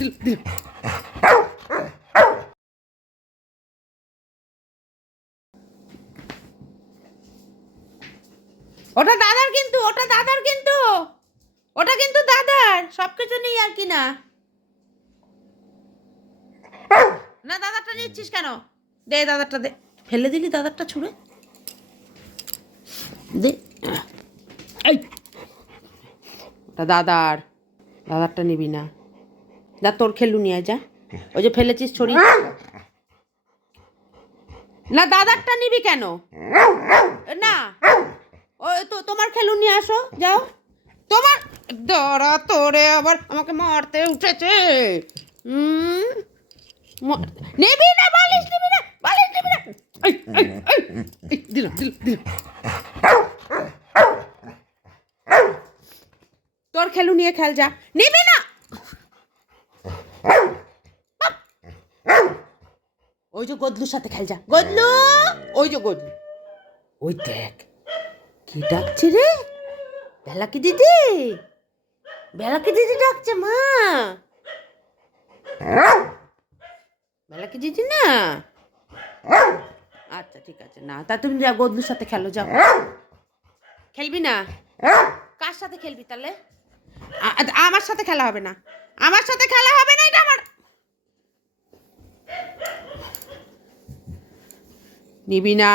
ওটা দাদার কিন্তু, ওটা দাদার কিন্তু, ওটা কিন্তু দাদার, সবকিছু নেই আর কি না। না দাদারটা নিচ্ছিস কেন? দে দাদারটা দে। ফেলে দিলি দাদারটা ছুঁড়ে দে। এই ওটা দাদার, দাদারটা নিবি না। যা তোর খেলু নিয়ে যা, ওই যে ফেলেছিস ছড়ি। না দাদারটা নিবি কেন? না ওই তো তোমার খেলু নিয়ে আসো, যাও। তোমার দাঁড়া, তোরে আবার আমাকে মারতে উঠেছে। নিবি না বালিশ, নিবি না বালিশ, নিবি না। দিলাম দিলাম দিলাম। তোর খেলু নিয়ে খেল, যা। নিবি না। ওই যে গদলুর সাথে খেল, যা গদলু। ওই যে গদলু, ওই দেখ কি ডাকছে রে, বেলাকি দিদি, বেলাকি দিদি ডাকছে মা। বেলাকি দিদি না, আচ্ছা ঠিক আছে। না তা তুমি যা গদলুর সাথে খেলো, যাও। খেলবি না? কার সাথে খেলবি তাহলে? আমার সাথে খেলা হবে না, আমার সাথে খেলা হবে না, এটা আমার। নিবি না,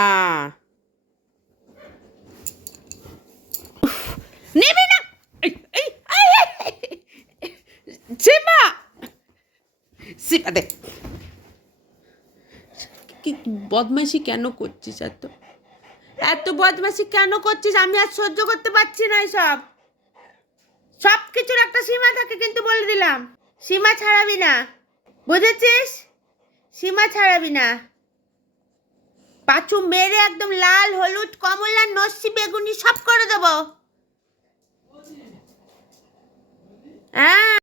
নিবি না। সীমা, সীমা দে। কি বদমাইশি কেন করছিস? এত এত বদমাইশি কেন করছিস? আমি আর সহ্য করতে পারছি না এসব। সব কিছুর একটা সীমা থাকে, কিন্তু বলে দিলাম সীমা ছাড়াবি না, বুঝেছিস? সীমা ছাড়াবি না। পাঁচু মেরে একদম লাল, হলুদ, কমলা, নস্যি, বেগুনি সব করে দেবো। হ্যাঁ।